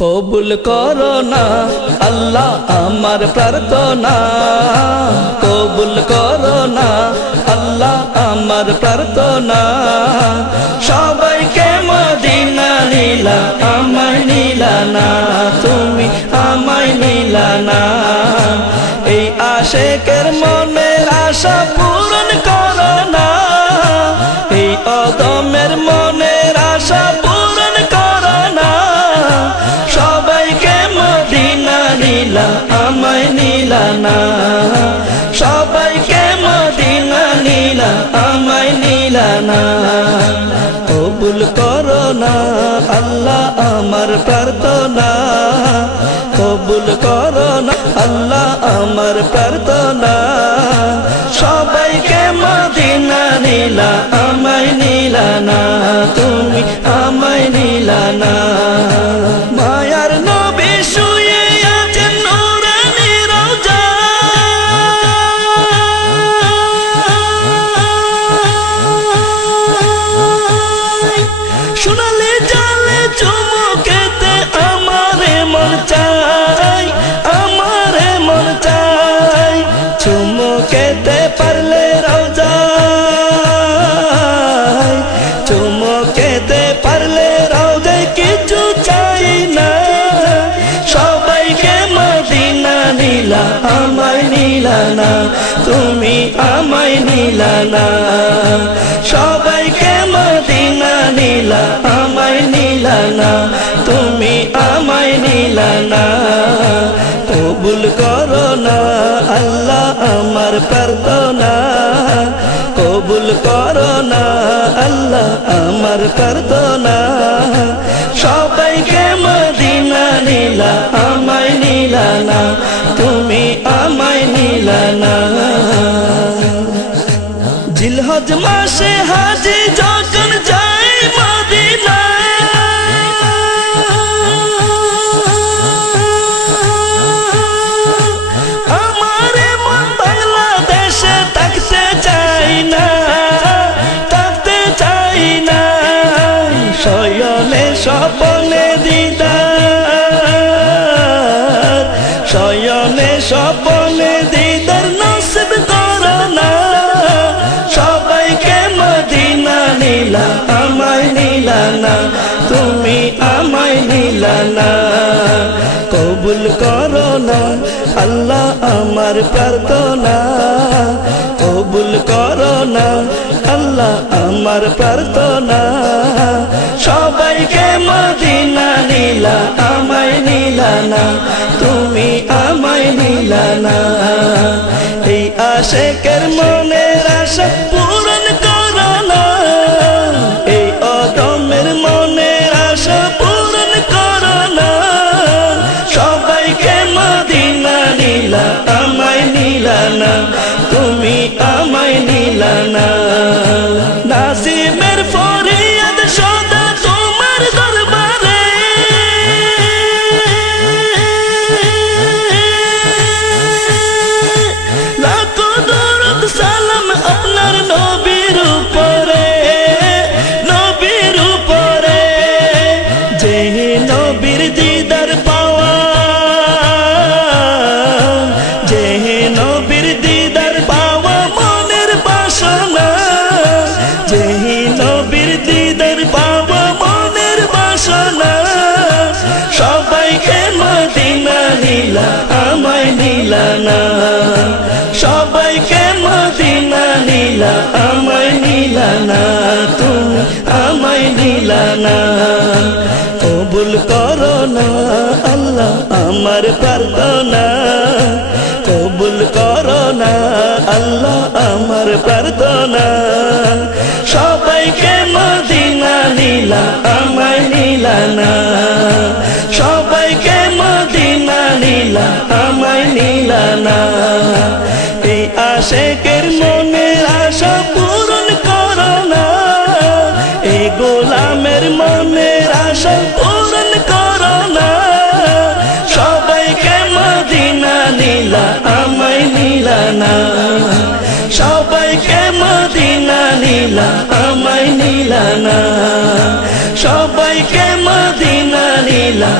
কবুল করো না আল্লাহ আমার প্রার্থনা, কবুল করো না আল্লাহ আমার প্রার্থনা। সবাইকে মদিনা নিলা, আমায় নিলা না, তুমি আমায় নিলা না। এই আশেকের মনের আশা পূরণ করো না, এই অদমের মনের আশা পূরণ করো না। সবাইকে মদিনা নিলা, আমায় নিলা না, সবাইকে মদিনা নিলা, আমায় নিলা না। কবুল করো না আল্লাহ আমার প্রার্থনা, কবুল করো না আল্লাহ আমার প্রার্থনা। সবাইকে মদিনা নিলা, আমায় নিলা না, তুমি আমায় নিলা না। মায়ার নবী শুয়ে আছেন নূরানী রওজায়, সোনালি জালে চুমুকেতে আমারে মন চাই, আমারে মন চাই। চুমুকেতে পারলে রওজায়, চুমুকেতে পারলে রওজায় কিছু চাই না। সবাইকে মদিনা নিলা, আমায় নিলা না, তুমি আমায় নিলা না। সবাইকে মদিনা নিলা, আমায় নিলা না, তুমি আমায় নিলা না। কবুল করো না আল্লাহ আমার প্রার্থনা, কবুল করো না আল্লাহ আমার প্রার্থনা। সবাইকে মদিনা নিলা, আমায় নিলা না, তুমি আমায় নিলা না। জিলহজ মাসে হাজি যখন যাই মদিনায়, আমারে মন বাংলাদেশে থাকতে চাই না, থাকতে চাই না। শয়নে স্বপনে দিদার, শয়নে স্বপনে দিদার নসিব করো না। সবাইকে মদিনা নিলা, আমায় নিলা না, তুমি আমায় নিলা না। কবুল করো না আল্লাহ আমার প্রার্থনা, কবুল করো না আল্লাহ আমার প্রার্থনা। সবাইকে মদিনা নিলা, আমায় নিলা না, তুমি আমায় নিলা না। এই আশেকের মনের আশা পূরণ করো না, এই অদমের মনের আশা পূরণ করো না। সবাইকে মদিনা নিলা, আমায় নিলা না, তুমি আমায় নিলা না। নাসিমের ফরিয়াদ সদা তোমার দরবারে, লাখো দরুদ সালাম আপনার নবীর উপরে, নবীর উপরে। যে নবীর দিদার পাওয়া, যে নবীর দিদার পাওয়া মনের বাসনা, যে নবীর দিদার পাওয়া মনের বাসনা। সবাইকে মদিনা নিলা, আমায় নিলা না, সবাইকে মদিনা নিলা, আমায় নিলা না, তুমি আমায় নিলা না। কবুল করো না আল্লাহ আমার প্রার্থনা, কবুল করো না আল্লাহ আমার প্রার্থনা। সবাইকে মদিনা নিলা, আমায় নিলা না, সবাইকে মদিনা নিলা, আমায় নিলা না। এই আশেকের মনের আশা পূরণ করো না, এই গোলামের মনের আশা পূরণ করো না। সবাইকে মদিনা নিলা, আমায় নিলা না, সবাইকে মদিনা নিলা, আমায় নিলা না। সবাইকে মদিনা নিলা।